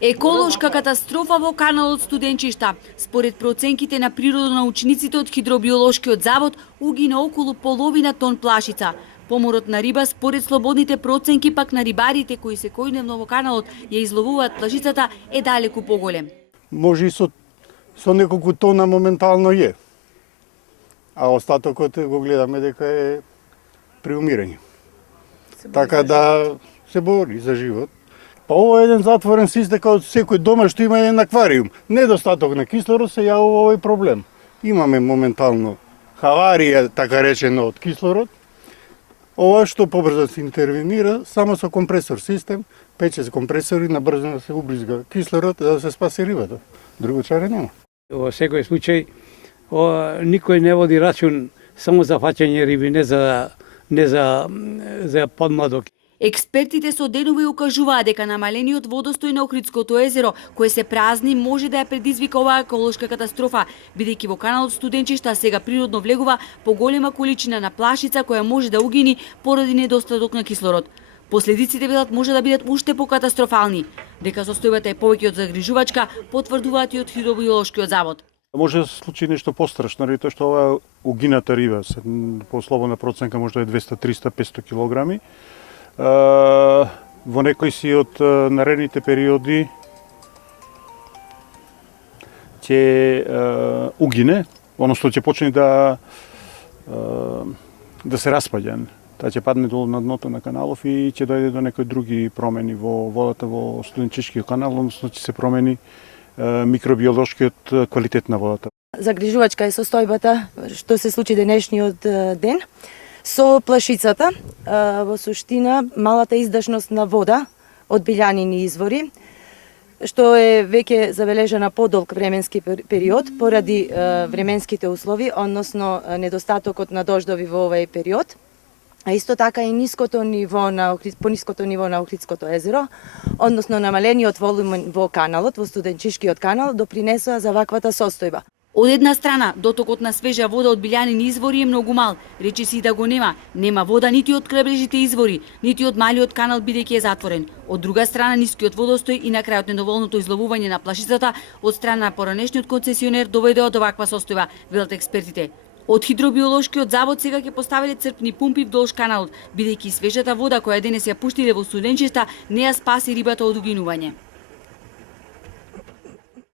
Еколошка катастрофа во каналот Студенчишта. Според проценките на природонаучниците од Хидробиолошкиот завод, угина околу половина тон плашица. Поморот на риба според слободните проценки пак на рибарите кои секојдневно во каналот ја изловуваат плашицата е далеку поголем. Може и со неколку тона моментално е. А остатокот го гледаме дека е при умирање. Така да се бори за живот. Па ова е еден затворен систем, како секој дома што има еден аквариум. Недостаток на кислород се јавува овој проблем. Имаме моментално хаварија, така речено, од кислород. Ова што побрзо се интервенира, само со компресор систем, 5-6 компресори на брзо да се убризга кислород за да се спаси рибата. Друго чаре нема. Во секој случај, никој не води рачун само за фаќање риби, не за подмладок. Експертите со денови укажуваат дека намалениот водостој на Охридското езеро, кое се празни, може да ја предизвика оваа еколошка катастрофа, бидејќи во каналот Студенчишта сега природно влегува поголема количина на плашица која може да угини поради недостаток на кислород. Последиците велат може да бидат уште покатастрофални. Дека состојбата е повеќе од загрижувачка, потврдуваат и од Хидробиолошкиот завод. Може да се случи нешто пострашно, тоа што ова угината риба, по слободна проценка може да е 200, 300, 500 килограми. Во некои си од наредните периоди ќе угине, односно ќе почне да се распаѓа. Таа ќе падне долу на дното на каналов и ќе дојде до некои други промени во водата во Студенчишкиот канал, односно ќе се промени микробиолошкиот квалитет на водата. Загрижувачка е состојбата што се случи денешниот ден. Со плашицата, во суштина, малата издашност на вода од билјанини извори, што е веќе забележана подолг временски период поради временските услови, односно недостатокот на дождови во овој период. А исто така и пониското ниво на Охридското езеро, односно намалениот волумен во каналот, во Студенчишкиот канал, допринесоа за ваквата состојба. Од една страна, дотокот на свежа вода од билјанини извори е многу мал, речиси и да го нема. Нема вода нити од крабрежните извори, нити од малиот канал бидејќи е затворен. Од друга страна, нискиот водостој и на крајот недоволното изловување на плашицата од страна на поранешниот концесионер доведоа до ваква состојба, велат експертите. Од Хидробиолошкиот завод сега ќе поставиле црпни пумпи вдолж каналот, бидејќи свежата вода која денес ја пуштиле во Студенчишта не ја спаси рибата од угинување.